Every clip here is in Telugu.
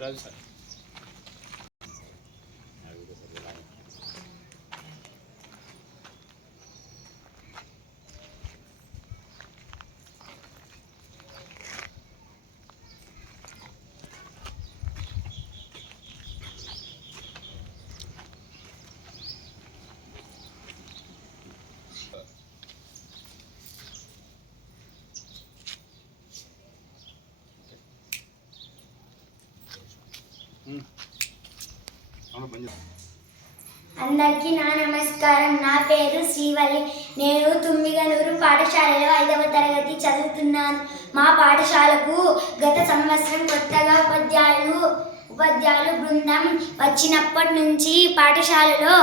రాజు సార్ అందరికీ నా నమస్కారం. నా పేరు శ్రీవల్లి. నేను తుమ్మిగనూరు పాఠశాలలో 5వ తరగతి చదువుతున్నాను. మా పాఠశాలకు గత సంవత్సరం కొత్తగా ఉపాధ్యాయులు బృందం వచ్చినప్పటి నుంచి పాఠశాలలో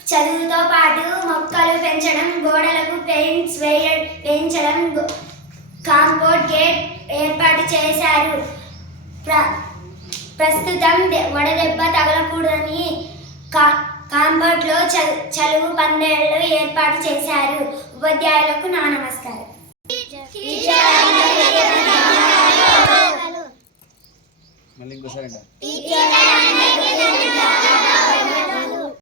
చదువుతో పాటు మొక్కలు పెంచడం, గోడలకు పెయింట్స్ వేయించడం, కాంపౌండ్ గేట్ ఏర్పాటు చేశారు. ప్రస్తుతం వడదెబ్బ తగలకూడదని కాంపౌండ్లో చలువు పందేళ్లు ఏర్పాటు చేశారు. ఉపాధ్యాయులకు నా నమస్కారం. మళ్ళీ ఇంకోసారి